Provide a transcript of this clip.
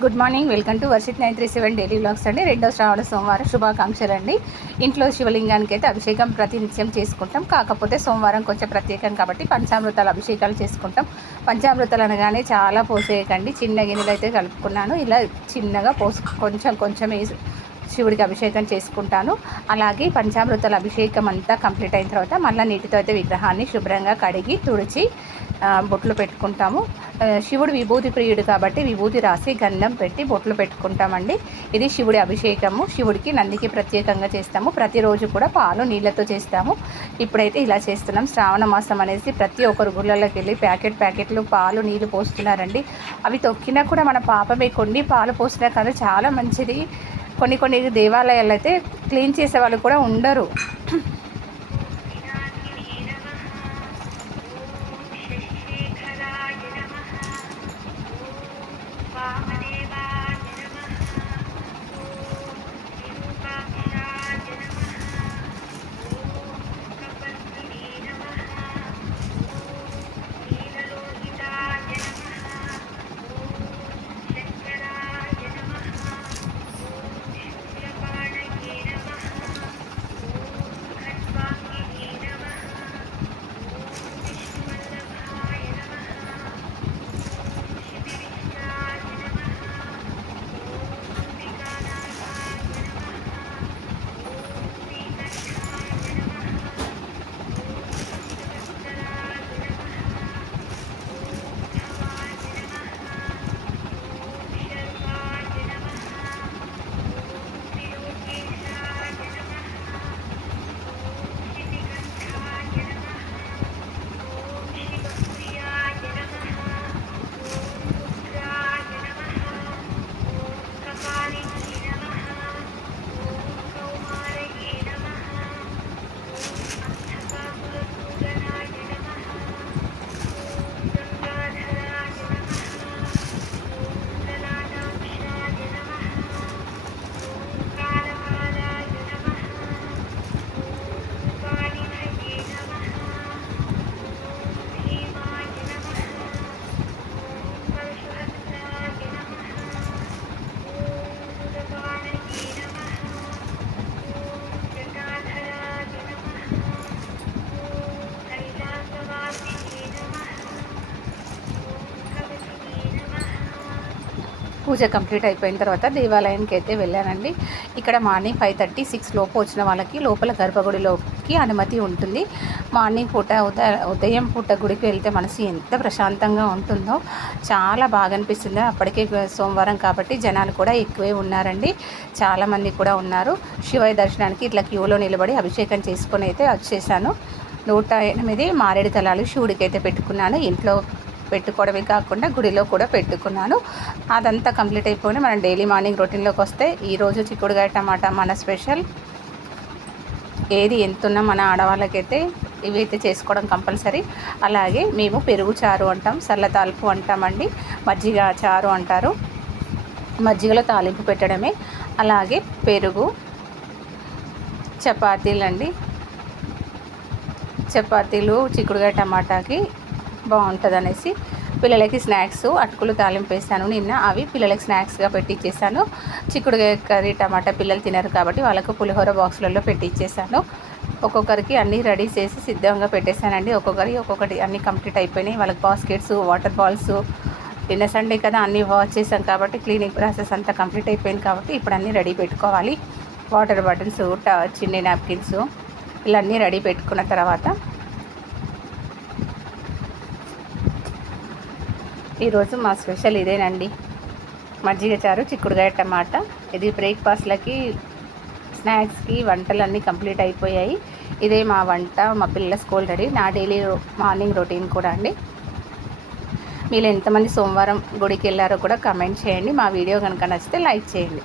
Good morning. Welcome to Varshith nine three seven daily blogs అండి. రెండో శ్రావణ సోమవారం శుభాకాంక్షలు అండి. ఇంట్లో శివలింగానికి అయితే అభిషేకం ప్రతినిత్యం చేసుకుంటాం. కాకపోతే సోమవారం కొంచెం ప్రత్యేకం కాబట్టి పంచామృతాలు అభిషేకాలు చేసుకుంటాం. పంచామృతాలు అనగానే చాలా పోసేయకండి. చిన్న గిన్నెలు అయితే కలుపుకున్నాను. ఇలా చిన్నగా పోసు కొంచెం కొంచెం వేసి శివుడికి అభిషేకం చేసుకుంటాను. అలాగే పంచామృతాల అభిషేకం అంతా కంప్లీట్ అయిన తర్వాత మళ్ళీ నీటితో అయితే విగ్రహాన్ని శుభ్రంగా కడిగి తుడిచి బొట్లు పెట్టుకుంటాము. శివుడు విభూతి ప్రియుడు కాబట్టి విభూతి రాసి గంధం పెట్టి బొట్లు పెట్టుకుంటామండి. ఇది శివుడి అభిషేకము. శివుడికి నందికి ప్రత్యేకంగా చేస్తాము. ప్రతిరోజు కూడా పాలు నీళ్ళతో చేస్తాము. ఇప్పుడైతే ఇలా చేస్తున్నాం. శ్రావణ మాసం అనేసి ప్రతి ఒక్కరు గుళ్ళలోకి వెళ్ళి ప్యాకెట్ ప్యాకెట్లు పాలు నీళ్ళు పోస్తున్నారండి. అవి తొక్కినా కూడా మన పాపమే. కొన్ని పాలు పోసినా కానీ చాలా మంచిది. కొన్ని కొన్ని దేవాలయాలు అయితే క్లీన్ చేసే వాళ్ళు కూడా ఉండరు. పూజ కంప్లీట్ అయిపోయిన తర్వాత దేవాలయానికి అయితే వెళ్ళానండి. ఇక్కడ మార్నింగ్ ఫైవ్ థర్టీ సిక్స్ లోపు వచ్చిన వాళ్ళకి లోపల గర్భగుడిలోకి అనుమతి ఉంటుంది. మార్నింగ్ పూట ఉదయం పూట గుడికి వెళ్తే మనసు ఎంత ప్రశాంతంగా ఉంటుందో చాలా బాగా అనిపిస్తుంది. అప్పటికే సోమవారం కాబట్టి జనాలు కూడా ఎక్కువే ఉన్నారండి. చాలామంది కూడా ఉన్నారు. శివయ్య దర్శనానికి ఇట్లా క్యూలో నిలబడి అభిషేకం చేసుకొని అయితే వచ్చేసాను. నూట ఎనిమిది మారేడు తలాలు శివుడికి అయితే పెట్టుకున్నాను. ఇంట్లో పెట్టుకోవడమే కాకుండా గుడిలో కూడా పెట్టుకున్నాను. అదంతా కంప్లీట్ అయిపోయి మనం డైలీ మార్నింగ్ రొటీన్లోకి వస్తే ఈరోజు చిక్కుడుగాయ టమాటా మన స్పెషల్. ఏది ఎంతున్నా మన ఆడవాళ్ళకైతే ఇవి అయితే చేసుకోవడం కంపల్సరీ. అలాగే మేము పెరుగు చారు అంటాం సల్ల తాలింపు అంటామండి. మజ్జిగ చారు అంటారు. మజ్జిగలో తాలింపు పెట్టడమే. అలాగే పెరుగు చపాతీలండి. చపాతీలు చిక్కుడుగాయ టమాటాకి బాగుంటుంది అనేసి పిల్లలకి స్నాక్స్ అటుకులు తాలింపు వేసాను. నిన్న అవి పిల్లలకి స్నాక్స్గా పెట్టి ఇచ్చేసాను చిక్కుడుకాయ కర్రీ టమాటా పిల్లలు తినరు కాబట్టి వాళ్ళకు పులిహోర బాక్సులలో పెట్టి ఇచ్చేసాను ఒక్కొక్కరికి అన్నీ రెడీ చేసి సిద్ధంగా పెట్టేశానండి ఒక్కొక్కరి ఒక్కొక్కటి అన్నీ కంప్లీట్ అయిపోయినాయి. వాళ్ళకి బాస్కెట్స్ వాటర్ బాల్స్ నిన్న సండే కదా అన్నీ వాష్ చేసాం కాబట్టి క్లీనింగ్ ప్రాసెస్ అంతా కంప్లీట్ అయిపోయింది కాబట్టి ఇప్పుడు అన్నీ రెడీ పెట్టుకోవాలి. వాటర్ బాటిల్స్ చిన్న నాప్కిన్స్ ఇలా అన్నీ రెడీ పెట్టుకున్న తర్వాత ఈరోజు మా స్పెషల్ ఇదేనండి. మజ్జిగ చారు చిక్కుడుగాయ టమాటా. ఇది బ్రేక్ఫాస్ట్లకి స్నాక్స్కి వంటలన్నీ కంప్లీట్ అయిపోయాయి. ఇదే మా వంట మా పిల్లల స్కూల్ రెడీ. నా డైలీ మార్నింగ్ రొటీన్ కూడా అండి. మీరు ఎంతమంది సోమవారం గుడికి వెళ్ళారో కూడా కమెంట్ చేయండి. మా వీడియో కనుక నచ్చితే లైక్ చేయండి.